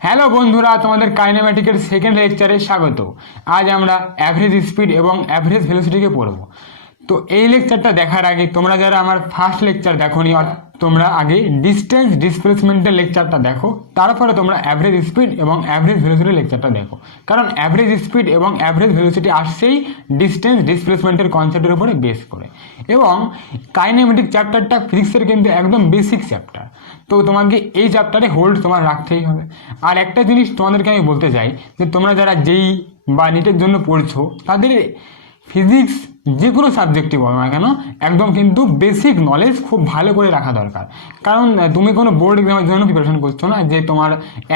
Hello বন্ধুরা, তোমাদের কাইনেম্যাটিকের second লেকচারে স্বাগত। আজ আমরা অ্যাভারেজ স্পিড এবং অ্যাভারেজ ভেলোসিটিকে পড়ব। তো এই লেকচারটা দেখার আগে তোমরা যারা আমার ফার্স্ট লেকচার দেখোনি, তোমরা আগে ডিস্টেন্স ডিসপ্লেসমেন্টের লেকচারটা দেখো, তারপরে তোমরা অ্যাভারেজ স্পিড এবং অ্যাভারেজ ভেলোসিটির লেকচারটা দেখো। কারণ অ্যাভারেজ স্পিড এবং অ্যাভারেজ ভেলোসিটি আসছেই ডিস্টেন্স ডিসপ্লেসমেন্টের কনসেপ্টের উপরে বেস করে। এবং কাইনেমেটিক চ্যাপ্টারটা ফিজিক্সের কিন্তু একদম বেসিক চ্যাপ্টার, তো তোমাকে এই চ্যাপ্টারে হোল্ড তোমার রাখতেই হবে। আর একটা জিনিস তোমাদেরকে আমি বলতে চাই যে তোমরা যারা যেই বা নিটের জন্য পড়ছো, তাদের ফিজিক্স যে কোনো সাবজেক্টই বলো না কেন, একদম কিন্তু বেসিক নলেজ খুব ভালো করে রাখা দরকার। কারণ তুমি কোনো বোর্ড এক্সামের জন্য প্রিপারেশন করছো না যে তোমার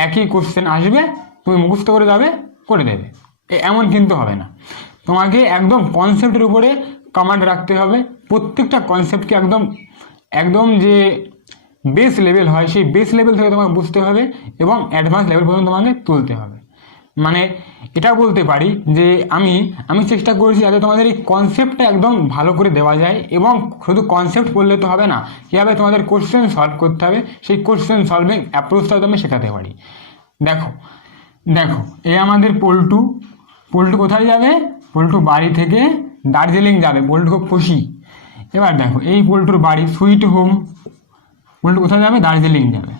একই কোশ্চেন আসবে, তুমি মুখস্থ করে যাবে, করে দেবে, এমন কিন্তু হবে না। তোমাকে একদম কনসেপ্টের উপরে কমান্ড রাখতে হবে। প্রত্যেকটা কনসেপ্টকে একদম একদম যে বেস লেভেল হয় সেই বেস লেভেল থেকে তোমাকে বুঝতে হবে এবং অ্যাডভান্স লেভেল পর্যন্ত তোমাকে তুলতে হবে। মানে এটা বলতে পারি যে আমি চেষ্টা করেছি যাতে তোমাদের এই কনসেপ্টটা একদম ভালো করে দেওয়া যায়। এবং শুধু কনসেপ্ট বললে তো হবে না, কীভাবে তোমাদের কোশ্চেন সলভ করতে হবে সেই কোশ্চেন সলভিং অ্যাপ্রোচটাও আমি শেখাতে পারি। দেখো দেখো এই আমাদের পল্টু কোথায় যাবে? পল্টু বাড়ি থেকে দার্জিলিং যাবে, পল্টু খুব খুশি। এবার দেখো এই পল্টুর বাড়ি সুইট হোম, পল্টু কোথায় যাবে? দার্জিলিং যাবে।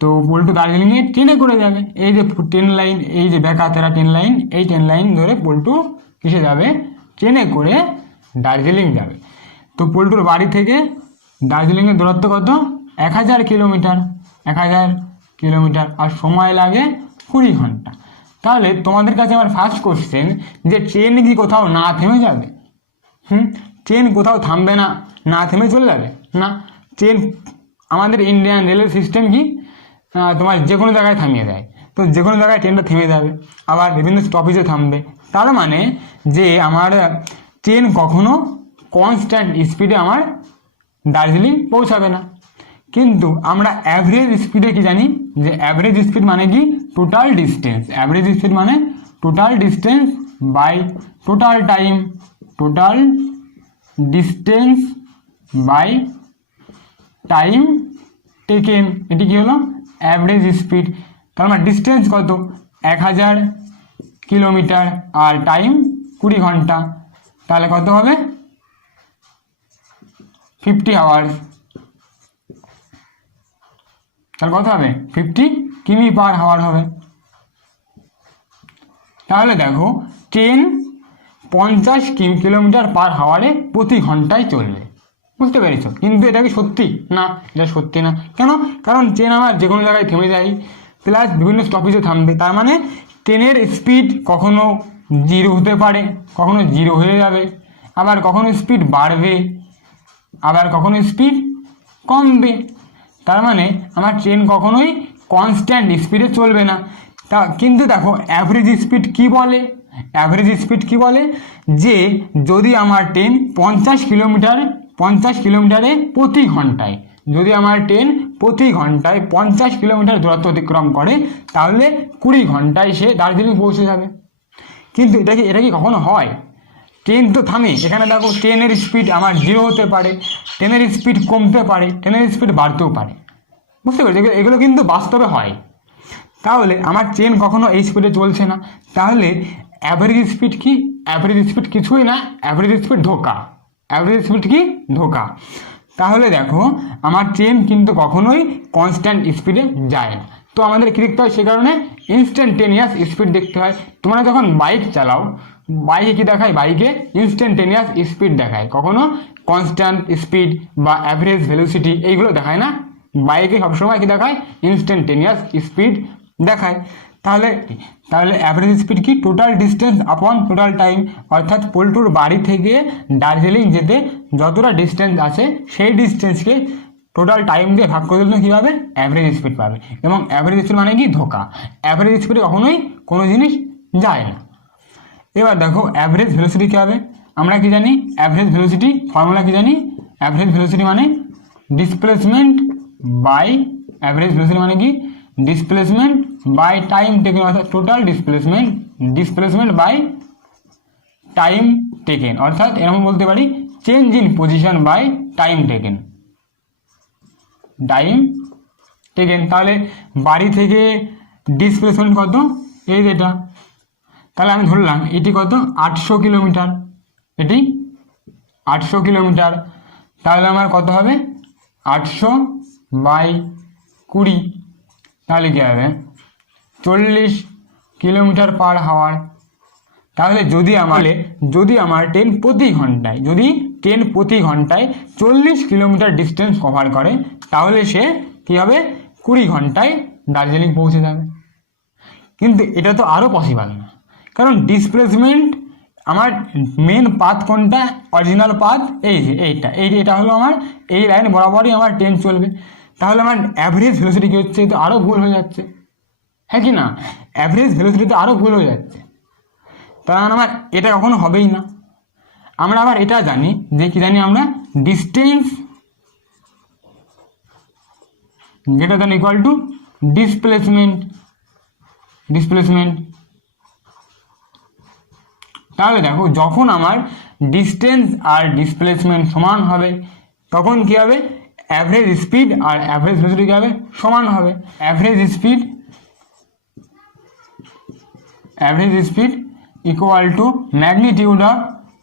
তো পল্টু দার্জিলিংয়ে ট্রেনে করে যাবে। এই যে ট্রেন লাইন, এই যে বেকাতেরা ট্রেন লাইন, এই ট্রেন লাইন ধরে পল্টু কিসে যাবে? ট্রেনে করে দার্জিলিং যাবে। তো পল্টুর বাড়ি থেকে দার্জিলিংয়ের দূরত্ব কত? 1000 কিলোমিটার। 1000 কিলোমিটার, আর সময় লাগে 20 ঘন্টা। তাহলে তোমাদের কাছে আমার ফার্স্ট কোশ্চেন, যে ট্রেন কি কোথাও না থেমে যাবে? ট্রেন কোথাও থামবে না, না থেমে চলে যাবে না। ট্রেন আমাদের ইন্ডিয়ান রেলের সিস্টেম কি তোমার যে কোনো জায়গায় থামিয়ে দেয়, তো যে কোনো জায়গায় ট্রেনটা থেমে যাবে, আবার বিভিন্ন স্টপেজে থামবে। তার মানে যে আমার ট্রেন কখনো কনস্ট্যান্ট স্পিডে আমার দার্জিলিং পৌঁছাবে না। কিন্তু আমরা অ্যাভারেজ স্পিডে কি জানি, যে অ্যাভারেজ স্পিড মানে কি? Total distance. অ্যাভারেজ স্পিড মানে total distance by total time. Total distance by time taken, এটি কি হলো? Average speed. তার মানে ডিস্টেন্স কত? 1000 কিলোমিটার, আর টাইম 20 ঘন্টা। তাহলে কত হবে? 50 আওয়ার্স। তাহলে কত হবে? 50 কিমি পার আওয়ার হবে। তাহলে দেখো ট্রেন 50 কিলোমিটার পার আওয়ারে প্রতি ঘন্টায় চলবে, বুঝতে পেরেছো? কিন্তু এটা কি সত্যি? না, এটা সত্যি না। কেন? কারণ ট্রেন আমার যে কোনো জায়গায় থেমে যায়, প্লাস বিভিন্ন স্টপেজে থামবে। তার মানে ট্রেনের স্পিড কখনো 0 হতে পারে, কখনো 0 হয়ে যাবে, আবার কখনো স্পিড বাড়বে, আবার কখনো স্পিড কমবে। তার মানে আমার ট্রেন কখনোই কনস্ট্যান্ট স্পিডে চলবে না। তা কিন্তু দেখো অ্যাভারেজ স্পিড কি বলে? অ্যাভারেজ স্পিড কি বলে? যে যদি আমার ট্রেন 50 কিলোমিটারে প্রতি ঘন্টায়, যদি আমার ট্রেন প্রতি ঘন্টায় 50 কিলোমিটার দূরত্ব অতিক্রম করে, তাহলে 20 ঘন্টায় সে দার্জিলিং পৌঁছে যাবে। কিন্তু এটা কি কখনো হয়? ট্রেন তো থামে। এখানে দেখো ট্রেনের স্পিড আমার 0 হতে পারে, ট্রেনের স্পিড কমতে পারে, ট্রেনের স্পিড বাড়তেও পারে, বুঝতে পেরেছি? এগুলো কিন্তু বাস্তবে হয়। তাহলে আমার ট্রেন কখনো এই স্পিডে চলছে না। তাহলে অ্যাভারেজ স্পিড কি? অ্যাভারেজ স্পিড কিছুই না, অ্যাভারেজ স্পিড ধোঁকা। অ্যাভারেজ স্পিড কি? ধোঁকা। তাহলে দেখো আমার ট্রেন কিন্তু কখনোই কনস্ট্যান্ট স্পিডে যায় না। তো আমাদের কী দেখতে হয়? সে কারণে ইনস্ট্যান্টেনিয়াস স্পিড দেখতে হয়। তোমরা যখন বাইক চালাও, বাইকে কি দেখায়? বাইকে ইনস্ট্যান্টেনিয়াস স্পিড দেখায়, কখনো কনস্ট্যান্ট স্পিড বা অ্যাভারেজ ভেলোসিটি এইগুলো দেখায় না। বাইকে সবসময় কি দেখায়? ইনস্ট্যান্টেনিয়াস স্পিড দেখায়। তাহলে অ্যাভারেজ স্পিড কি? টোটাল ডিস্টেন্স আপন টোটাল টাইম। অর্থাৎ পল্টুর বাড়ি থেকে দার্জিলিং যেতে যতটা ডিস্টেন্স আছে সেই ডিস্টেন্সকে টোটাল টাইম দিয়ে ভাগ করে দিলে কী পাবে? অ্যাভারেজ স্পিড পাবে। এবং অ্যাভারেজ স্পিড মানে কি? ধোঁকা। অ্যাভারেজ স্পিডে কখনোই কোনো জিনিস যায় না। এবার দেখো অ্যাভারেজ ভেলোসিটি কী হবে? আমরা কি জানি? অ্যাভারেজ ভেলোসিটি ফর্মুলা কি জানি? অ্যাভারেজ ভেলোসিটি মানে ডিসপ্লেসমেন্ট বাই, অ্যাভারেজ ভেলোসিটি মানে কি? Displacement by time taken. অর্থাৎ total displacement by time taken. অর্থাৎ এরকম বলতে পারি change in position by time taken. তাহলে বাড়ি থেকে ডিসপ্লেসমেন্ট কত, এই যেটা, তাহলে আমি ধরলাম এটি কত 800 কিলোমিটার, এটি 800 কিলোমিটার, তাহলে আমার কত হবে 800/20, তাহলে কী হবে 40 কিলোমিটার পার হাওয়ার। তাহলে যদি আমার ট্রেন প্রতি ঘন্টায় 40 কিলোমিটার ডিস্টেন্স কভার করে, তাহলে সে কী হবে 20 ঘন্টায় দার্জিলিং পৌঁছে যাবে। কিন্তু এটা তো আরও পসিবল না, কারণ ডিসপ্লেসমেন্ট আমার মেন পাথ কোনটা, অরিজিনাল পাথ এই যে এটা হলো আমার এই লাইন বরাবরই আমার ট্রেন চলবে, তাহলে আমার অ্যাভারেজ ভেলোসিটি কী হচ্ছে, তো আরও ভুল হয়ে যাচ্ছে, হ্যাঁ কি না, অ্যাভারেজ ভেলোসিটিতে আরও ভুল হয়ে যাচ্ছে, কারণ আমার এটা কখনো হবেই না। আমরা আবার এটা জানি যে কি জানি আমরা, distance greater than equal two displacement. তাহলে দেখো যখন আমার ডিস্টেন্স আর ডিসপ্লেসমেন্ট সমান হবে, তখন কি হবে, অ্যাভারেজ স্পিড আর অ্যাভারেজ ভেলোসিটি কী হবে, সমান হবে। Average speed equal to magnitude of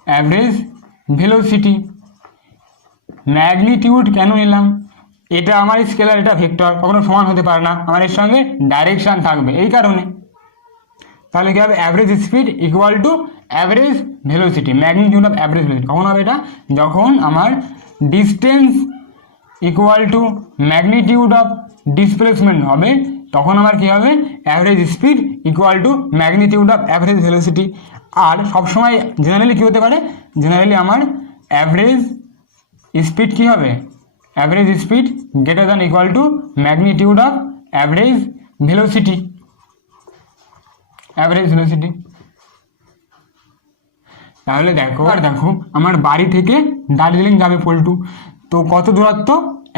average velocity. Magnitude কেন নিলাম, এটা আমার স্কেলার, এটা ভেক্টর, কখনো সমান হতে পারে না, আমার এর সঙ্গে ডাইরেকশান থাকবে, এই কারণে। তাহলে কী হবে, average speed equal to average velocity, magnitude of average velocity. কখন হবে এটা, যখন আমার distance equal to magnitude of displacement হবে, তখন আমার কী হবে, average speed equal to magnitude of average velocity. আর সবসময় জেনারেলি কী হতে পারে, জেনারেলি আমার অ্যাভারেজ স্পিড কী হবে, average speed greater than equal to magnitude of average velocity. তাহলে দেখো আমার বাড়ি থেকে দার্জিলিং যাবে পল্টু, তো কত দূরত্ব,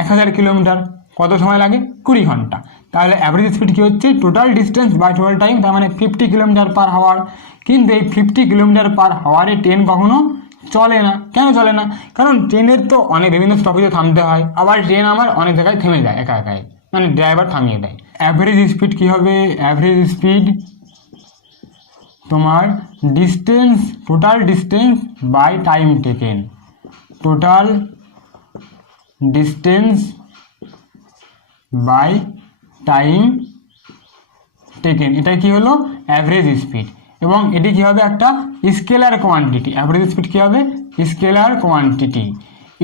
1000 কিলোমিটার, কত সময় লাগে, 20 ঘন্টা। তাহলে অ্যাভারেজ স্পিড কী হচ্ছে, total distance by total time, তার মানে 50 কিলোমিটার পার হাওয়ার। কিন্তু এই 50 কিলোমিটার পার হাওয়ারে ট্রেন কখনো চলে না। কেন চলে না, কারণ ট্রেনের তো অনেক বিভিন্ন স্টপেজে থামতে হয়, আবার ট্রেন আমার অনেক জায়গায় থেমে যায় একা একাই, মানে ড্রাইভার থামিয়ে দেয়। অ্যাভারেজ স্পিড কী হবে, অ্যাভারেজ স্পিড তোমার distance, total distance by time taken, total distance by time taken, এটা কি হলো অ্যাভারেজ স্পিড। এবং এটি কী হবে, একটা স্কেলার কোয়ান্টিটি। অ্যাভারেজ স্পিড কী হবে, স্কেলার কোয়ান্টিটি।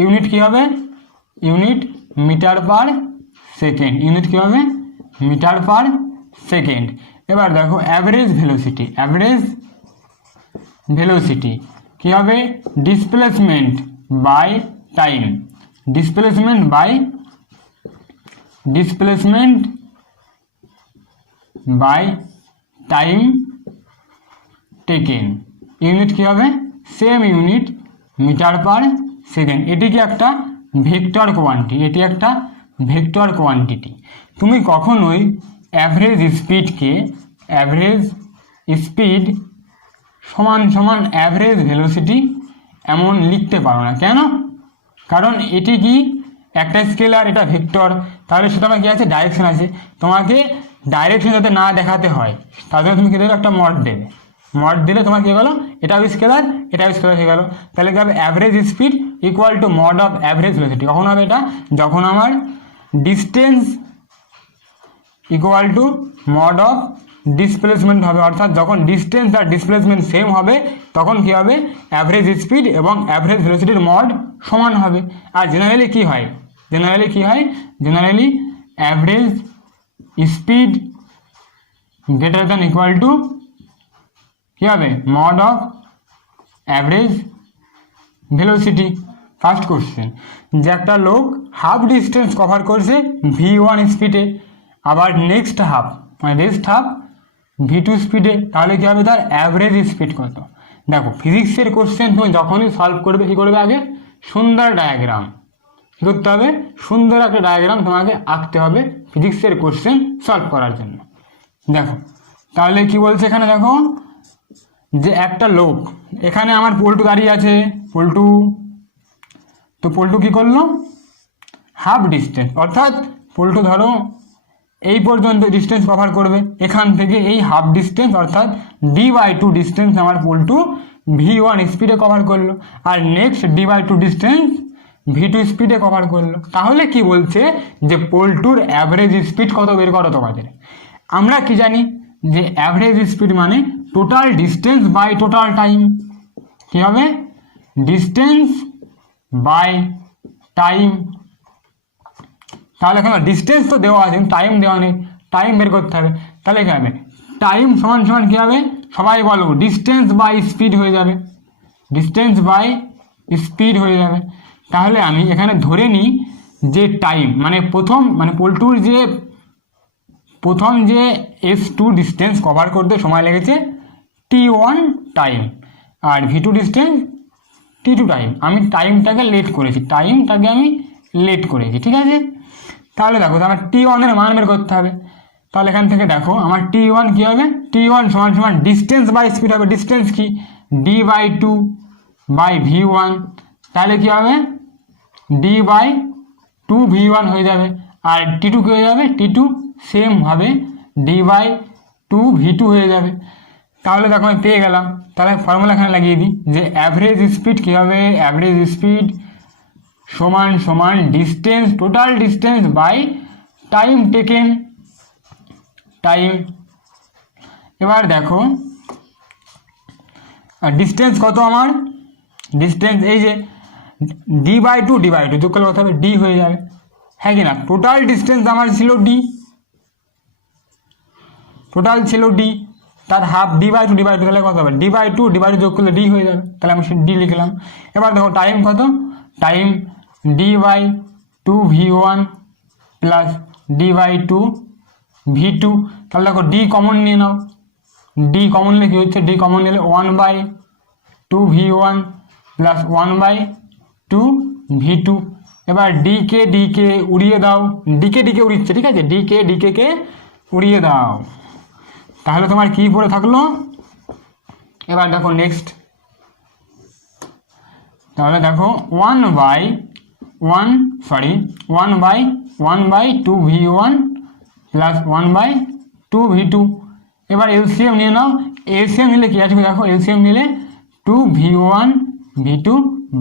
ইউনিট কী হবে, unit metre per second, unit কী হবে, মিটার পার সেকেন্ড। এবার দেখো অ্যাভারেজ ভেলোসিটি কী হবে, displacement by time, displacement by time taken. Unit কী হবে, same unit metre per second. এটি কি একটা ভেক্টর কোয়ান্টিটি, তুমি কখনোই অ্যাভারেজ স্পিড সমান অ্যাভারেজ ভেলোসিটি এমন লিখতে পারো না। কেন, কারণ এটি কি একটা স্কেলার, এটা ভেক্টর, তাহলে সেটা আমার কী আছে, ডাইরেকশন আছে। তোমাকে ডাইরেকশন যাতে না দেখাতে হয়, তার জন্য তুমি কী দেবে, একটা মড দেবে, মড দিলে তোমার কী গেলো, এটাও স্কেলার হয়ে গেলো। তাহলে কী হবে, average speed equal two mod of average velocity. কখন হবে এটা, যখন আমার distance equal two mod of displacement হবে, অর্থাৎ যখন ডিস্টেন্স আর ডিসপ্লেসমেন্ট সেম হবে, তখন কী হবে, অ্যাভারেজ স্পিড এবং অ্যাভারেজ ভেলোসিটির মড সমান হবে। আর জেনারেলি কী হয়, generally average speed greater than equal to কী হবে, mod of average velocity. First question, যে একটা লোক হাফ ডিস্টেন্স কভার করছে v1 স্পিডে, আবার নেক্সট হাফ v2 স্পিডে, তাহলে কী হবে, তার অ্যাভারেজ স্পিড কত। দেখো ফিজিক্সের কোশ্চেন তুমি যখনই সলভ করবে, কী করবে, আগে সুন্দর ডায়াগ্রাম কী করতে হবে, সুন্দর একটা ডায়াগ্রাম তোমাকে আঁকতে হবে ফিজিক্সের কোশ্চেন সলভ করার জন্য। দেখো তাহলে কি বলছে এখানে, দেখো যে একটা লোক, এখানে আমার পল্টু দাঁড়িয়ে আছে, পল্টু কী করলো, হাফ ডিস্টেন্স, অর্থাৎ পল্টু ধরো এই পর্যন্ত ডিস্টেন্স কভার করবে, এখান থেকে এই হাফ ডিস্টেন্স অর্থাৎ d/2 ডিস্টেন্স আমার পল্টু v1 স্পিডে কভার করলো, আর নেক্সট d/2 ডিস্টেন্স v2 স্পিডে কভার করলো। তাহলে কি বলছে যে পল্টুর অ্যাভারেজ স্পিড কত বের করো তোমাদের। আমরা কি জানি যে অ্যাভারেজ স্পিড মানে total distance by total time. কি হবে? Distance by time. তাহলে এখানে ডিস্টেন্স তো দেওয়া আছে, টাইম দেওয়া নেই, টাইম বের করতে হবে। তাহলে কি হবে? টাইম সমান সমান কী হবে? সবাই বলো ডিস্টেন্স বাই স্পিড হয়ে যাবে, ডিস্টেন্স বাই স্পিড হয়ে যাবে। তাহলে আমি এখানে ধরে নিই যে টাইম মানে পল্টুর যে প্রথম যে S2 ডিস্টেন্স কভার করতে সময় লেগেছে T1 টাইম, আর V2 ডিস্টেন্স T2 টাইম। আমি টাইমটাকে লেট করেছি, ঠিক আছে। তাহলে দেখো আমার T1 এর মান বের করতে হবে। তাহলে এখান থেকে দেখো আমার T1 কী হবে? T1 সমান সমান ডিস্টেন্স বাই স্পিড হবে। ডিস্টেন্স কি? d/2 by v1। তাহলে কী হবে? d/2 v1 হয়ে যাবে। আর T2 কী হয়ে যাবে? T2 সেমভাবে d/2 v2 হয়ে যাবে। তাহলে দেখো আমি পেয়ে গেলাম। তাহলে ফর্মুলা এখানে লাগিয়ে দিই যে অ্যাভারেজ স্পিড কী হবে? অ্যাভারেজ স্পিড সমান সমান distance, total distance by time taken, time. এবার দেখো ডিস্টেন্স কত আমার? ডিস্টেন্স এই যে d/2 যোগ করলে কত হবে? d হয়ে যাবে, হ্যাঁ কি না? টোটাল ডিস্টেন্স আমার ছিল d, টোটাল ছিল d, তার হাফ d/2 তাহলে কত হবে? d/2 যোগ করলে d হয়ে যাবে, তাহলে আমি d লিখলাম। এবার দেখো টাইম কত? Time d/2 v1 plus d/2 v2। তাহলে দেখো d কমন নিয়ে নাও, d কমন নিলে কী হচ্ছে? d কমন নিলে 1/2 v1 প্লাস 1/2 v2। এবার d কে উড়িয়ে দাও, d কে উড়িচ্ছে, ঠিক আছে, d কে উড়িয়ে দাও। তাহলে তোমার কি পড়ে থাকলো? এবার দেখো নেক্সট, তাহলে দেখো 1/2 v1 প্লাস 1/2 v2। এবার এলসিএম নিয়ে নাও। এলসিএম নিলে কি আসবে? দেখো এলসিএম নিলে 2 v1 v2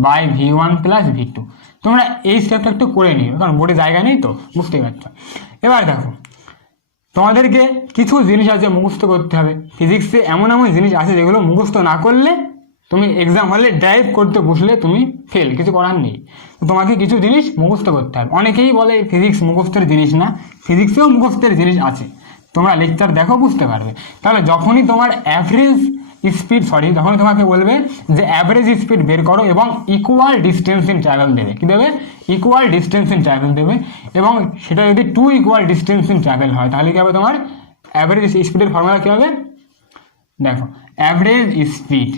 by v1 plus v2। তোমরা এই স্টেপটা একটু করে নিও, কারণ বোর্ডে জায়গা নেই তো, বুঝতেই পারছো। এবার দেখো তোমাদেরকে কিছু জিনিস আছে মুখস্থ করতে হবে। ফিজিক্সে এমন জিনিস আছে যেগুলো মুখস্থ না করলে তুমি এক্সাম হলে ড্রাইভ করতে বসলে তুমি ফেল, কিছু করার নেই। তোমাকে কিছু জিনিস মুখস্থ করতে হবে। অনেকেই বলে ফিজিক্স মুখস্থের জিনিস না, ফিজিক্সেও মুখস্থের জিনিস আছে, তোমরা লেকচার দেখো বুঝতে পারবে। তাহলে যখনই তোমার যখনই তোমাকে বলবে যে অ্যাভারেজ স্পিড বের করো এবং ইকুয়াল ডিস্টেন্স ইন ট্রাভেল দেবে, কী দেবে? ইকুয়াল ডিস্টেন্স ইন ট্রাভেল দেবে। এবং সেটা যদি 2 ইকুয়াল ডিস্টেন্স ইন ট্রাভেল হয় তাহলে কী হবে? তোমার অ্যাভারেজ স্পিডের ফর্মুলা কী হবে? দেখো average speed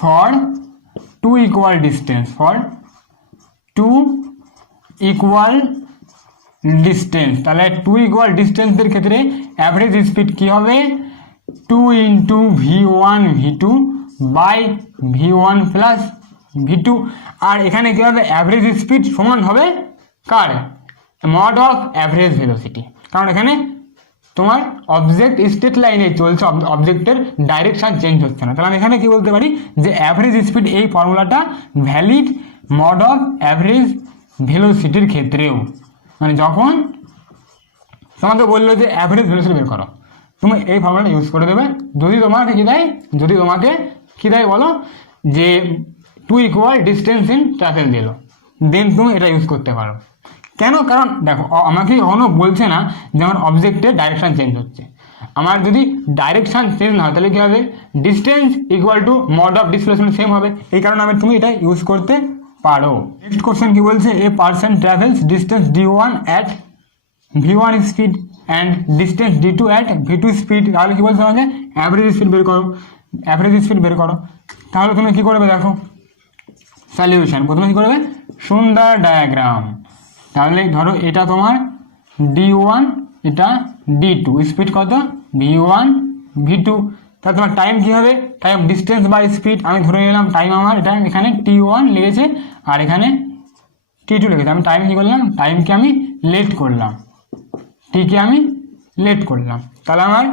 for 2 equal distance, তাহলে 2 ইকুয়াল ডিস্টেন্সের ক্ষেত্রে অ্যাভারেজ স্পিড কি হবে? 2 into v1 v2 by v1 plus v2। আর এখানে কি হবে? অ্যাভারেজ স্পিড সমান হবে কার? মড অফ অ্যাভারেজ ভেলোসিটি, কারণ এখানে তোমার অবজেক্ট স্ট্রেট লাইনে চলছে, অবজেক্টের ডাইরেকশন চেঞ্জ হচ্ছে না। তাহলে আমি এখানে কি বলতে পারি যে অ্যাভারেজ স্পিড এই ফর্মুলাটা ভ্যালিড মড অফ অ্যাভারেজ ভেলোসিটির ক্ষেত্রেও। মানে যখন তোমাকে বললো যে অ্যাভারেজ ভেলোসিটি বের করো, তুমি এই ফর্মুলাটা ইউজ করে দেবে। যদি তোমাকে কি দেয় বলো যে 2 ইকুয়াল ডিস্টেন্স ইন ট্রাভেল দিল, দেন তুমি এটা ইউজ করতে পারো। কেন? কারণ দেখো আমাকে কখনো বলছে না যে আমার অবজেক্টের ডাইরেকশান চেঞ্জ হচ্ছে। আমার যদি ডাইরেকশান চেঞ্জ না হয় তাহলে কী হবে? Distance equal two mod of displacement same হবে। এই কারণে তুমি এটা ইউজ করতে পারো। নেক্সট কোশ্চেন কি বলছে? A person travels distance d1 at v1 speed and distance d2 at v2 speed. তাহলে কী বলছে আমাকে? অ্যাভারেজ স্পিড বের করো। তাহলে তুমি কী করবে? দেখো সলিউশন, প্রথমে কী করবে? সুন্দর ডায়াগ্রাম। তাহলে ধরো এটা তোমার d1, এটা d2, স্পিড কত? v1 v2। তাহলে তোমার টাইম কী হবে? Time distance by speed. আমি ধরে নিলাম টাইম আমার এটা এখানে t1 লেগেছে আর এখানে t2 লেগেছে। আমি টাইম কী করলাম? টাইমকে আমি লেট করলাম, টিকে আমি লেট করলাম, তাহলে আমার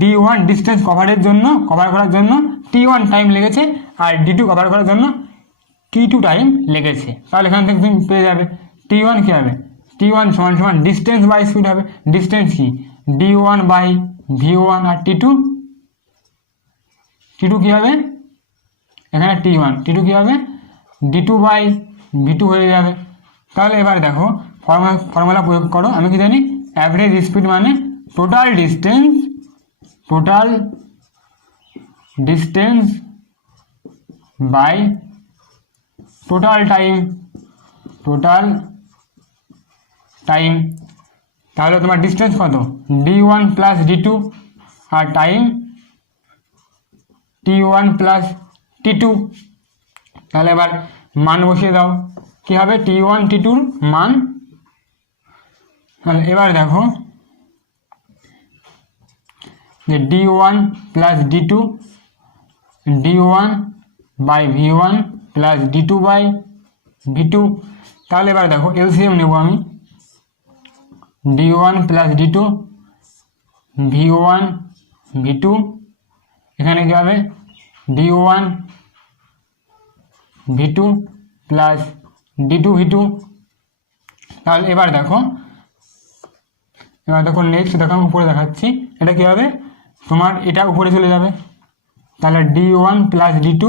D1 ডিস্টেন্স কভার করার জন্য T1 টাইম লেগেছে, আর D2 কভার করার জন্য T2 টাইম লেগেছে। তাহলে এখান থেকে তুমি পেয়ে যাবে T1 কী হবে, T1 সমান সমান ডিস্টেন্স বাই স্পিড হবে। ডিস্টেন্স কি, D1 by V1, R T2 কী হবে, এখানে T2 কী হবে, D2 বাই V2 হয়ে যাবে। তাহলে এবার দেখো ফর্মুলা প্রয়োগ করো। আমি কি জানি, অ্যাভারেজ স্পিড মানে total distance by total time. তাহলে তোমার ডিস্টেন্স কত, D1 প্লাস D2, আর টাইম T1 প্লাস T2। তাহলে এবার মান বসিয়ে দাও, কি হবে T1 T2 মান। তাহলে এবার দেখো যে D1 plus D2, D1 by V1 plus D2 by V2। তাহলে এবার দেখো এলসিএম নেব আমি, D1 plus D2, V1 V2, এখানে কী হবে D1 V2 plus D2 V2। তাহলে এবার দেখো নেক্সট দেখো আমি উপরে দেখাচ্ছি, এটা কী হবে, তোমার এটা উপরে চলে যাবে। তাহলে D1 plus D2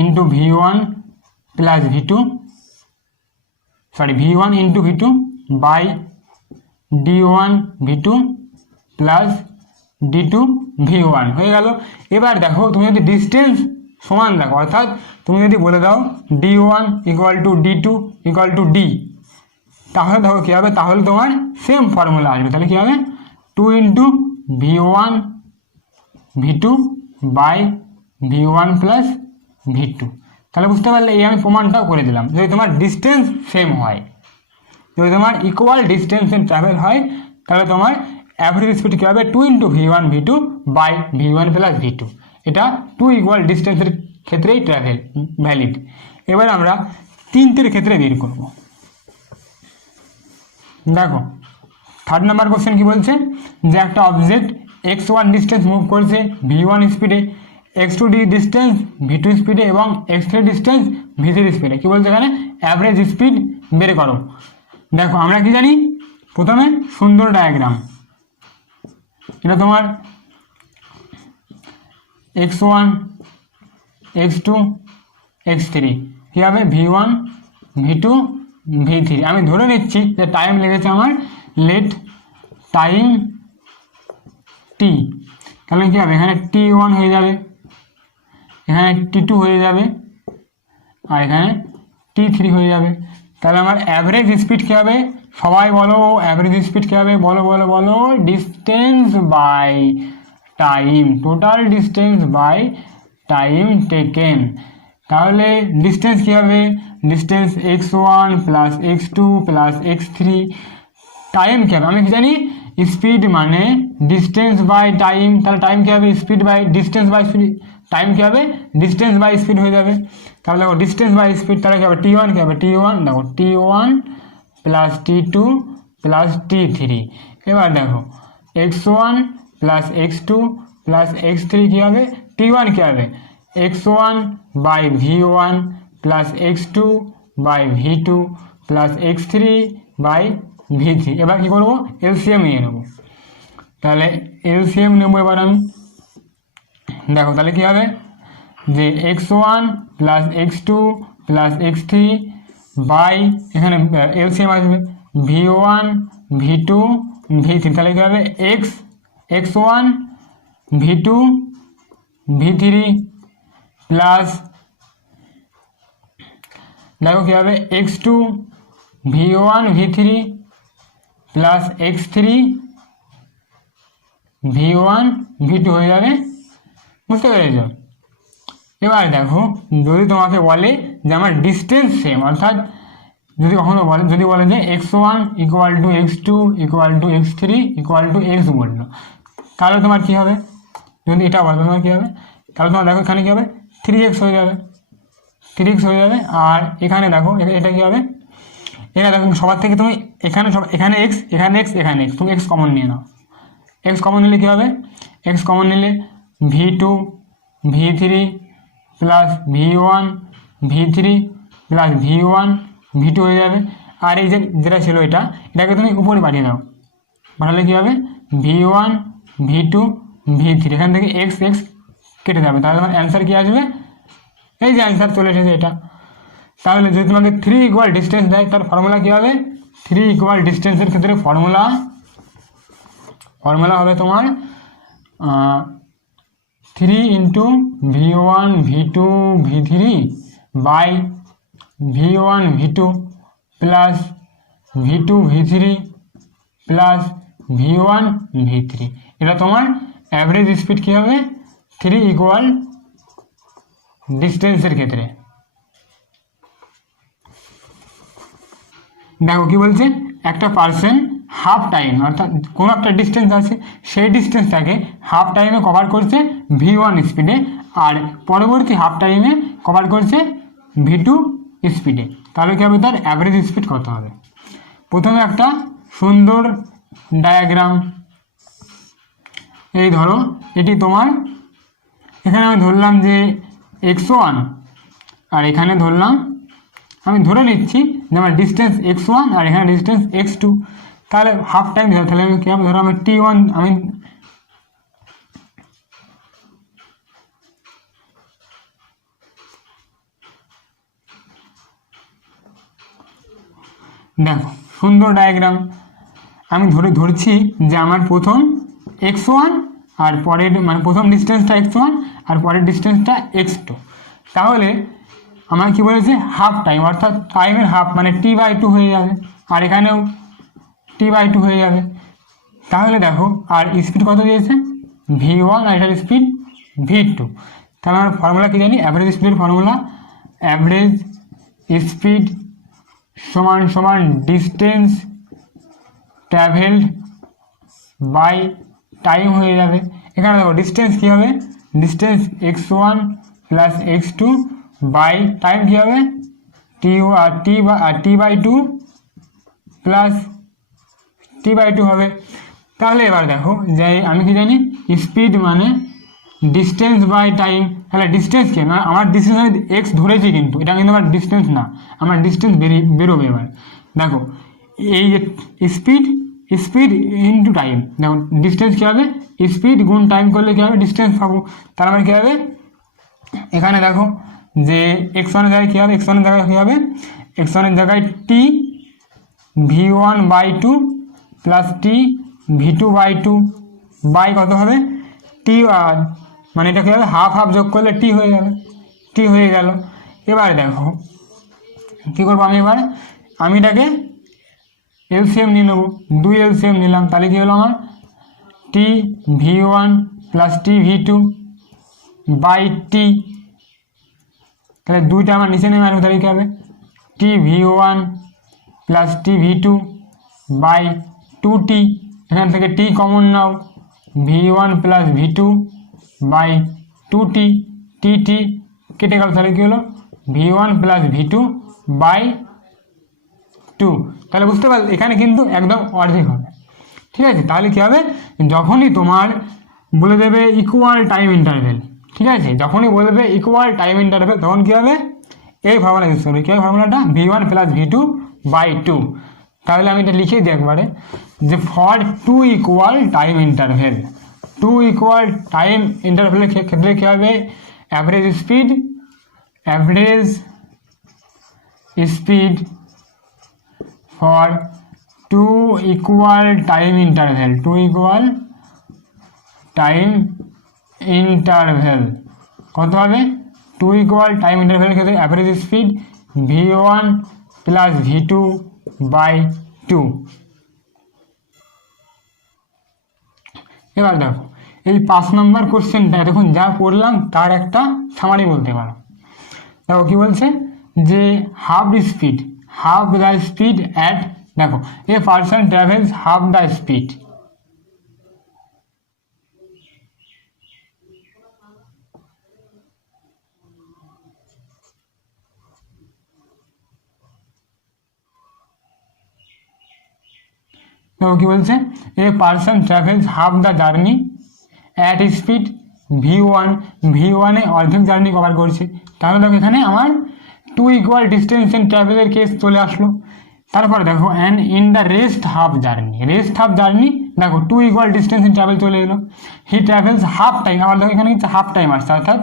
into V1 plus V2, V1 into V2 by D1 V2 plus D2 V1 হয়ে গেল। এবার দেখো তুমি যদি ডিস্টেন্স সমান দেখো, অর্থাৎ তুমি যদি বলে দাও D1 equal to D2 equal to D, তাহলে দেখো কী হবে, তাহলে তোমার সেম ফর্মুলা আসবে। তাহলে কী হবে 2 into V1 V2 by V1 plus V2। তাহলে বুঝতে পারলে, এই আমি প্রমাণটাও করে দিলাম। যদি তোমার ডিস্টেন্স সেম হয়, যদি তোমার ইকুয়াল ডিস্টেন্সে ট্রাভেল হয়, তাহলে তোমার অ্যাভারেজ স্পিড কী হবে 2 into V1 V2 by V1 plus V2। এটা 2 ইকুয়াল ডিস্টেন্সের ক্ষেত্রেই ভ্যালিড। এবার আমরা 3টের ক্ষেত্রে বের করব। দেখো 3rd নাম্বার কোশ্চেন কি বলছে, যে একটা অবজেক্ট x1 ডিস্টেন্স মুভ করছে V1 স্পিডে, x2 ডিস্টেন্স V2 স্পিডে এবং x3 ডিস্টেন্স V3 স্পিডে। কী বলছে এখানে, অ্যাভারেজ স্পিড বের করো। দেখো আমরা কি জানি, প্রথমে সুন্দর ডায়াগ্রাম, এটা তোমার x1 x2 x3 কী হবে V1 V2 V3। আমি ধরে নিচ্ছি যে টাইম লেগেছে আমার লেট টাইম T, তাহলে কী হবে, এখানে T1 হয়ে যাবে, এখানে T2 হয়ে যাবে, আর এখানে T3 হয়ে যাবে। তাহলে আমার অ্যাভারেজ স্পিড কী হবে, সবাই বলো অ্যাভারেজ স্পিড কী হবে, বলো distance by time, total distance by time taken. তাহলে ডিস্টেন্স কী হবে, distance x1 plus x2 plus x3। Time কী হবে, আমি কি জানি স্পিড মানে ডিস্টেন্স বাই টাইম, তাহলে টাইম কী হবে, speed by distance by speed, time কী হবে ডিস্টেন্স বাই স্পিড হয়ে যাবে। তাহলে দেখো ডিস্টেন্স বাই স্পিড, তাহলে কী হবে T1 কী হবে, T1 দেখো T1 plus T2 plus T3। এবার দেখো x1 plus x2 plus x3 কী হবে, T1 কী হবে x1 by V1 plus x2 by V2 plus x3 by V3। এবার কী করবো, এলসিএম নিয়ে নেবো। তাহলে এলসিএম নেবো এবার আমি, দেখো তাহলে কী হবে, যে x1 plus x2 plus x3 by, এখানে এলসিএম আসবে V1 V2 V3। তাহলে কী হবে x1 V2 V3 প্লাস, দেখো কী হবে x2 V1 V3 plus x3 V1 V2 হয়ে যাবে। বুঝতে পেরেছ? এবার দেখো যদি তোমাকে বলে যে আমার ডিস্টেন্স সেম, অর্থাৎ যদি কখনো বলে, যদি বলে যে x1 equal to x2 equal to x3 equal to x বললো, তাহলে তোমার কী হবে, যদি এটা বলে তোমার কী হবে, তাহলে তোমার দেখো এখানে কী হবে 3x হয়ে যাবে, 3x হয়ে যাবে। আর এখানে দেখো এটা কী হবে, এখানে দেখো সবার থেকে তুমি এখানে এক্স, এখানে এক্স, এখানে এক্স, তুমি এক্স কমন নিয়ে নাও। এক্স কমন নিলে কী হবে? এক্স কমন নিলে V2 V3 plus V1 V3 plus V1 V2 হয়ে যাবে। আর এই যে যেটা ছিল এটাকে তুমি উপরে পাঠিয়ে দাও, পাঠালে কী হবে? V1 V2 V3, এখান থেকে এক্স এক্স কেটে যাবে, তাহলে তোমার অ্যান্সার কী আসবে? এই যে অ্যান্সার চলে এসেছে এটা। তাহলে যদি তোমাকে 3 ইকুয়াল ডিস্টেন্স দেয় তার ফর্মুলা কী হবে? 3 ইকুয়াল ডিস্টেন্সের ক্ষেত্রে ফর্মুলা হবে তোমার 3 into V1 V2 V3 by V1 V2 plus V2 V3 plus V1 V3। এটা তোমার অ্যাভারেজ স্পিড কী হবে? 3 ইকুয়াল ডিস্টেন্সের ক্ষেত্রে। দেখো কি বলছে, একটা পার্সন হাফ টাইম, অর্থাৎ কোনো একটা ডিস্টেন্স আছে, সেই ডিস্টেন্সটাকে হাফ টাইমে কভার করছে V1 স্পিডে, আর পরবর্তী হাফ টাইমে কভার করছে V2 স্পিডে। তাহলে কী হবে? তার অ্যাভারেজ স্পিড কত হবে? প্রথমে একটা সুন্দর ডায়াগ্রাম, এই ধরো এটি তোমার, এখানে আমি ধরলাম যে x1, আর এখানে ধরলাম, আমি ধরে নিচ্ছি যে আমার ডিস্টেন্স x1 আর এখানে ডিস্টেন্স x2, তাহলে হাফ টাইম ধরে, তাহলে আমি কী হবে? ধরো আমি T1, আমি দেখো সুন্দর ডায়াগ্রাম, আমি ধরছি যে আমার প্রথম x1 আর পরের, মানে প্রথম ডিস্টেন্সটা x1 আর পরের ডিস্টেন্সটা x2। তাহলে আমার কি বলেছে? হাফ টাইম, অর্থাৎ টাইমের হাফ, মানে T/2 হয়ে যাবে, আর এখানেও T/2 হয়ে যাবে। তাহলে দেখো, আর স্পিড কত দিয়েছে? V1, আর এটার স্পিড V2। তাহলে আমরা ফর্মুলা কী জানি? অ্যাভারেজ স্পিডের ফর্মুলা অ্যাভারেজ স্পিড সমান সমান ডিস্টেন্স ট্রাভেলড বাই টাইম হয়ে যাবে। এখানে দেখো ডিস্টেন্স কী হবে? Distance x1 plus x2 by time কী হবে? T/2 প্লাস T/2 হবে। তাহলে এবার দেখো যে আমি কি জানি? স্পিড মানে ডিস্টেন্স বাই টাইম। তাহলে ডিস্টেন্স কি? না, আমার ডিস্টেন্স আমি এক্স ধরেছি, কিন্তু এটা কিন্তু আমার ডিস্টেন্স না, আমার ডিস্টেন্স বেরোবে। এবার দেখো এই যে স্পিড ইন্টু টাইম, দেখো ডিস্টেন্স কী হবে? স্পিড গুণ টাইম করলে কী হবে? ডিস্টেন্স পাবো। তার মানে কী হবে? এখানে দেখো যে x1 এর জায়গায় কী হবে? x1 এর জায়গায় কী হবে? x1 এর জায়গায় T/2 প্লাস T/2 বাই কত হবে? টি, মানে এটা কী হবে? হাফ হাফ যোগ করলে টি হয়ে যাবে, টি হয়ে গেল। এবার দেখো কী করবো আমি? আমি এটাকে এলসিএম নিয়ে নেবো, 2 এলসিএম নিলাম, তাহলে কী হলো আমার? T/1 plus T/2 by T, তাহলে 2টা আমার নিচে নেমে আসবে, তাহলে কী হবে? T/1 plus T/2 by 2t, এখান থেকে টি কমন নাও, V1 plus V2 by 2t, T কেটে গেল, তাহলে কী হলো? V1 plus V2 by 2। তাহলে বুঝতে পারলে এখানে কিন্তু একদম অর্ধেক হবে, ঠিক আছে? তাহলে কী হবে? যখনই তোমার বলে দেবে ইকুয়াল টাইম ইন্টারভেল, ঠিক আছে, যখনই বলবে ইকুয়াল টাইম ইন্টারভেল, তখন কী হবে? এই ফর্মুলা ইউজ করবে। কী হবে ফর্মুলাটা? V1 plus V2 by 2। তাহলে আমি এটা লিখে দিই একবারে, যে for 2 equal time interval, 2 equal time ইন্টারভেলের ক্ষেত্রে কী হবে? Average speed for 2 equal time interval, 2 equal time interval কত হবে? 2 ইকুয়াল টাইম ইন্টারভেলের ক্ষেত্রে average speed V1 plus V2 by 2। এবার দেখো এই 5 নম্বর কোশ্চেনটা দেখুন, যা পড়লাম তার একটা সামারি বলতে পারো। দেখো কী বলছে? যে হাফ দ্য স্পিড অ্যাট, দেখো a person travels half the speed, দেখো কি বলছে, a person travels half the journey at speed v1, v1 অর্ধেক জার্নি কভার করছে। তাহলে দেখো এখানে আমার টু ইকুয়াল ডিস্টেন্স ইন ট্রাভেলের কেস চলে আসলো। তারপরে দেখো and in the rest half journey, rest half journey দেখো two equal distance in travel চলে এলো। হি ট্রাভেলস হাফ টাইম, আবার দেখো এখানে হচ্ছে হাফ টাইম আসছে, অর্থাৎ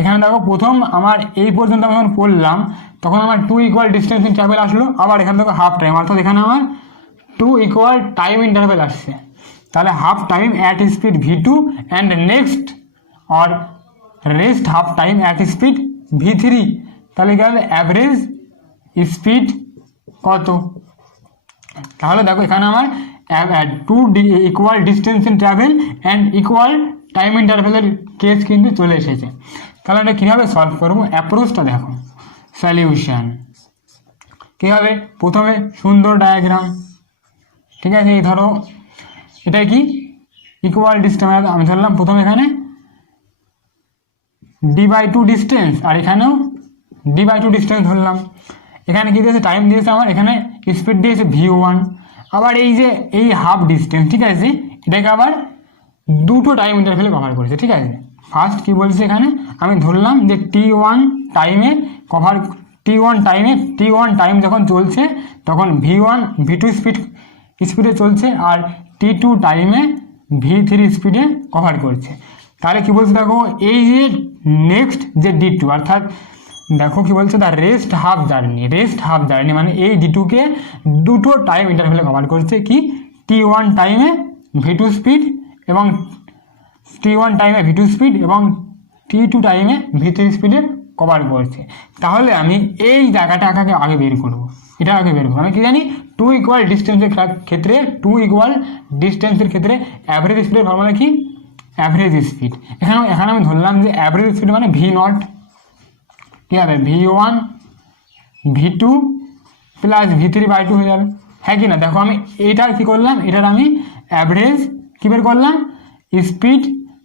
এখানে দেখো প্রথম আমার এই পর্যন্ত আমি যখন পড়লাম তখন আমার two equal distance in travel আসলো, আবার এখানে দেখো হাফ টাইম, অর্থাৎ এখানে আমার টু ইকুয়াল টাইম ইন্টারভেল আসছে। তাহলে half time at speed v2 and next or rest half time at speed v3। তাহলে কি হবে, অ্যাভারেজ স্পিড কত? তাহলে দেখো এখানে আমার two equal distance in travel and equal time ইন্টারভেলের কেস কিন্তু চলে এসেছে। তাহলে এটা কীভাবে সলভ করবো, অ্যাপ্রোচটা দেখো। সলিউশন কীভাবে, প্রথমে সুন্দর ডায়াগ্রাম, ঠিক আছে। এই ধরো এটা কি ইকুয়াল ডিস্টেন্স, আমি ধরলাম প্রথমে এখানে d/2 ডিস্টেন্স, আর এখানেও d/2 ডিস্টেন্স ধরলাম। এখানে কী দিয়েছে, টাইম দিয়েছে আমার, এখানে স্পিড দিয়েছে v1। আবার এই যে এই হাফ ডিস্টেন্স, ঠিক আছে, এটাকে আবার দুটো টাইম ইন্টারভেলে কভার করেছে, ঠিক আছে। ফার্স্ট কি বলছে এখানে, আমি ধরলাম যে t1 টাইমে কভার, t1 টাইম যখন চলছে তখন v2 স্পিডে চলছে, আর t2 টাইমে v3 স্পিডে কভার করছে। তাহলে কি বলছে দেখো, এই যে নেক্সট যে d2, অর্থাৎ দেখো কি বলছে, দ্য রেস্ট হাফ জার্নি মানে এই d2কে দুটো টাইম ইন্টারভেলে কভার করছে, কি t1 টাইমে v2 স্পিড এবং t2 টাইমে v3 স্পিডে কভার করছে। তাহলে আমি এই জায়গাটা আগে বের করবো, আমি কি জানি, টু ইকুয়াল ডিস্টেন্সের ক্ষেত্রে অ্যাভারেজ স্পিডের ফর্মুলা কি, অ্যাভারেজ স্পিড। এখানে আমি ধরলাম যে অ্যাভারেজ স্পিড মানে v0, কী হবে, v1 v2 প্লাস v3/2 হয়ে যাবে, হ্যাঁ কি না। দেখো আমি এইটার কী করলাম, এটার আমি অ্যাভারেজ কী বের করলাম, স্পিড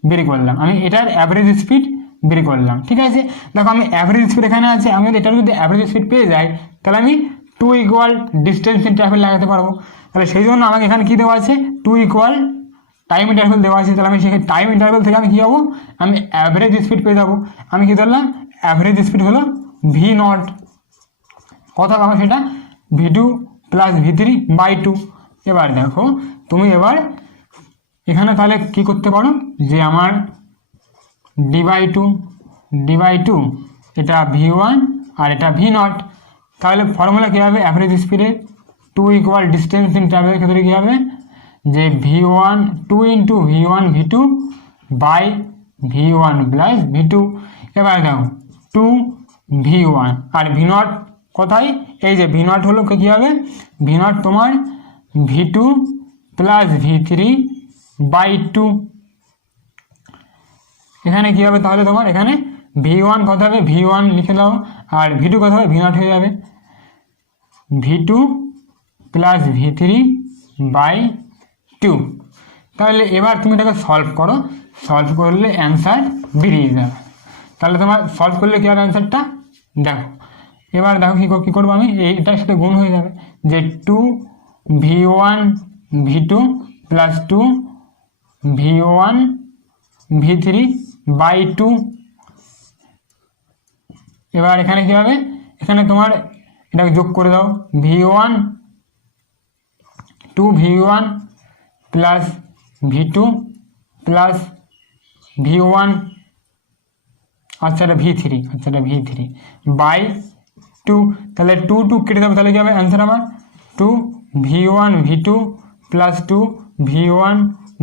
বের করলাম, আমি এটার অ্যাভারেজ স্পিড বের করলাম, ঠিক আছে। দেখো আমি অ্যাভারেজ স্পিড এখানে আছে, আমি এটার যদি অ্যাভারেজ স্পিড পেয়ে যাই তাহলে আমি two equal distance in travel লাগাতে পারবো। তাহলে সেই জন্য আমাকে এখানে কী দেওয়া আছে, টু ইকুয়াল টাইম ইন্টারভেল দেওয়া আছে। তাহলে আমি সেখানে টাইম ইন্টারভেল থেকে আমি কী হবো, আমি অ্যাভারেজ স্পিড পেয়ে যাবো। আমি কী ধরলাম, অ্যাভারেজ স্পিড হলো v0, কত পাবো সেটা, v2 প্লাস v3/2। এবার দেখো তুমি এবার এখানে তাহলে কী করতে পারো, যে আমার d/2 এটা v1 আর এটা v0। তাহলে ফর্মুলা কী হবে, অ্যাভারেজ স্পিডে টু ইকুয়াল ডিস্টেন্স ইন ট্রাভেলের ক্ষেত্রে কী হবে, যে v1 2 × v1 v2 by v1 plus v2। এবার দেখো 2 v1 আর v0 কোথায়, এই যে v0 হলো কী হবে, v0 তোমার v2 প্লাস v3/2। এখানে কী হবে তাহলে তোমার, এখানে v1 কত হবে, v1 লিখে দাও, আর v2 কত হবে, v0 হয়ে যাবে v2 প্লাস v3/2। তাহলে এবার তুমি এটাকে সলভ করো, সলভ করলে অ্যান্সার বেরিয়ে যাবে। তাহলে তোমার সলভ করলে কী হবে অ্যান্সারটা দেখো। এবার দেখো কী করবো, আমি এইটার সাথে গুণ হয়ে যাবে, যে 2 v1 v2 plus 2 v1 v3/2। এবার এখানে কী হবে, এখানে তোমার এটাকে যোগ করে দাও, v1 2 v1 plus v2 plus v1, আচ্ছা এটা v3/2। তাহলে 2 কেটে দেবো, তাহলে কী হবে অ্যান্সার আমার 2 v1 v2 plus 2 v1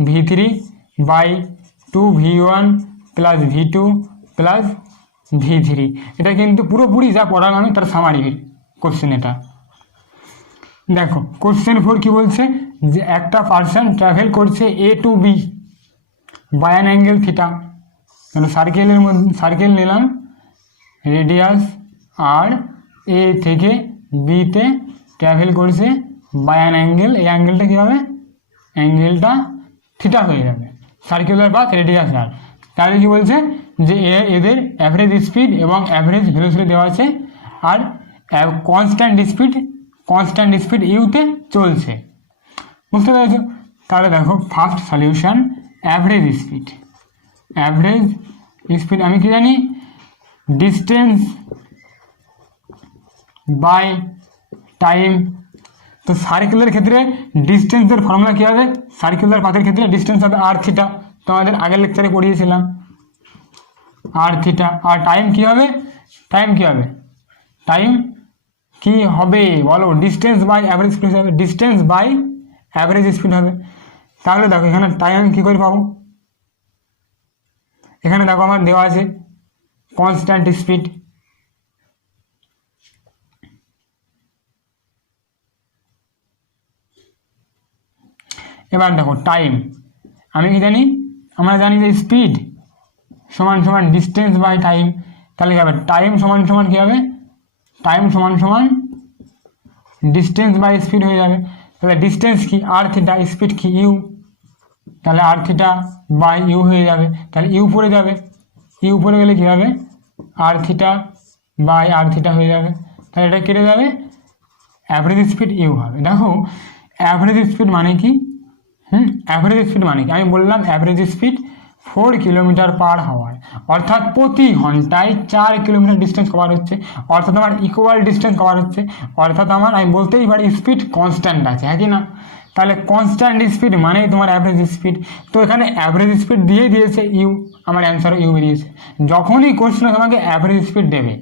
v3/2 v1 plus v2 plus v3। এটা কিন্তু পুরোপুরি যা পড়ালাম আমি তার সামারি কোশ্চেন। এটা দেখো কোশ্চেন 4 কি বলছে, যে একটা পার্সন ট্রাভেল করছে a to b by an angle theta. তাহলে সার্কেল নিলাম, রেডিয়াস আর এ থেকে বিতে ট্রাভেল করছে বাই অ্যান অ্যাঙ্গেল, এই অ্যাঙ্গেলটা কী হবে, অ্যাঙ্গেলটা থিটা হয়ে যাবে, সার্কুলার পাথ রেডিয়াস আর। তাহলে কি বলছে, যে এদের অ্যাভারেজ স্পিড এবং অ্যাভারেজ ভেলোসিটি দেওয়া আছে, আর কনস্ট্যান্ট স্পিড ইউতে চলছে। বুঝতে পেরেছো? তাহলে দেখো first solution average speed. Average speed আমি কি জানি, ডিস্টেন্স বাই টাইম। তো সার্কুলার ক্ষেত্রে ডিস্টেন্সের ফর্মুলা কী হবে, সার্কুলার পাথের ক্ষেত্রে ডিস্টেন্স হবে আর থিটা, তোমাদের আগের লেকচারে পড়িয়েছিলাম আর থিটা। আর টাইম কী হবে, টাইম কী হবে, টাইম কি হবে বলো, ডিস্টেন্স বাই অ্যাভারেজ স্পিড হবে, ডিস্টেন্স বাই অ্যাভারেজ স্পিড হবে। তাহলে দেখো এখানে টাইম আমি কী করে পাবো, এখানে দেখো আমার দেওয়া আছে কনস্ট্যান্ট স্পিড, এবার দেখো টাইম আমি কি জানি, আমরা জানি যে স্পিড সমান সমান ডিস্টেন্স বাই টাইম। তাহলে কী হবে, টাইম সমান সমান কী হবে, টাইম সমান সমান ডিস্টেন্স বাই স্পিড হয়ে যাবে। তাহলে ডিস্টেন্স কি আর থিটা, স্পিড কি ইউ, তাহলে আর থিটা বাই ইউ হয়ে যাবে। তাহলে ইউ পড়ে যাবে, ইউ পড়ে গেলে কী হবে, আর থিটা বাই আর থিটা হয়ে যাবে। তাহলে এটা কেটে যাবে, অ্যাভারেজ স্পিড ইউ হবে। দেখো অ্যাভারেজ স্পিড মানে কি, অ্যাভারেজ স্পিড মানে কি আমি বললাম, অ্যাভারেজ স্পিড 4 কিলোমিটার পার হাওয়ার, অর্থাৎ প্রতি ঘন্টায় 4 কিলোমিটার ডিস্টেন্স কভার হচ্ছে, অর্থাৎ আমার ইকুয়াল ডিস্টেন্স কভার হচ্ছে, অর্থাৎ আমার আমি বলতেই পারি স্পিড কনস্ট্যান্ট আছে, হ্যাঁ কি না? তাহলে কনস্ট্যান্ট স্পিড মানে তোমার অ্যাভারেজ স্পিড। তো এখানে অ্যাভারেজ স্পিড দিয়ে দিয়েছে ইউ, আমার অ্যান্সারও ইউ বেরিয়েছে। যখনই কোশ্চেনে তোমাকে অ্যাভারেজ স্পিড দেবে,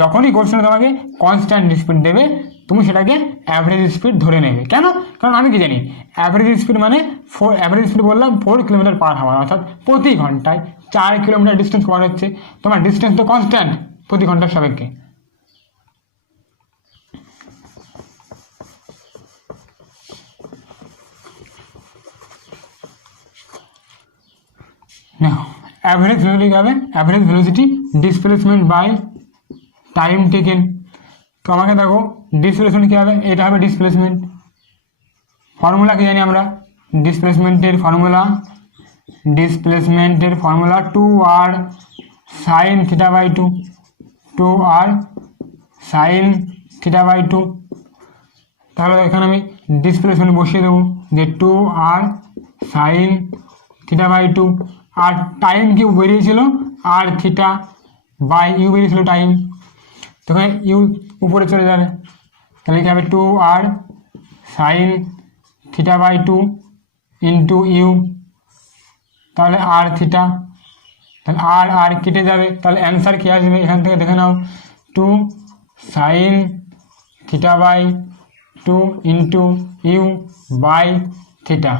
যখনই কোশ্চেনে তোমাকে কনস্ট্যান্ট স্পিড দেবে, তুমি সেটাকে অ্যাভারেজ স্পিড ধরে নেবে। কেন? কারণ আমি কি জানি, অ্যাভারেজ স্পিড মানে অ্যাভারেজ স্পিড বললাম 4 কিলোমিটার পার হাওয়ার, অর্থাৎ প্রতি ঘন্টায় 4 কিলোমিটার ডিস্টেন্স কভার হচ্ছে। তোমার ডিস্টেন্স তো কনস্ট্যান্ট প্রতি ঘন্টার সাপেক্ষে। Now, average velocity কী হবে, average velocity displacement by time taken। তো আমাকে দেখো ডিসপ্লেসমেন্ট কী হবে, এটা হবে ডিসপ্লেসমেন্ট, ফর্মুলা কি জানি আমরা, ডিসপ্লেসমেন্টের formula 2r sine theta by 2, 2r sine theta by 2। তাহলে এখানে আমি ডিসপ্লেসমেন্ট বসিয়ে দেবো যে 2r সাইন থিটা বাই 2, আর টাইম কি বেরিয়েছিল আর থিটা বাই ইউ বেরিয়েছিল টাইম, তখন ইউ উপরে চলে যাবে। তাহলে কি হবে 2r sine theta by 2 into u, তাহলে আর থিটা, তাহলে আর কেটে যাবে। তাহলে অ্যান্সার কী আসবে এখান থেকে দেখে নাও, 2 sine theta by 2 into u by theta.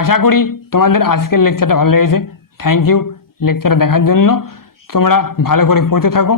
আশা করি তোমাদের আজকের লেকচারটা ভালো লেগেছে। থ্যাংক ইউ লেকচারটা দেখার জন্য। তোমরা ভালো করে পড়তে থাকো।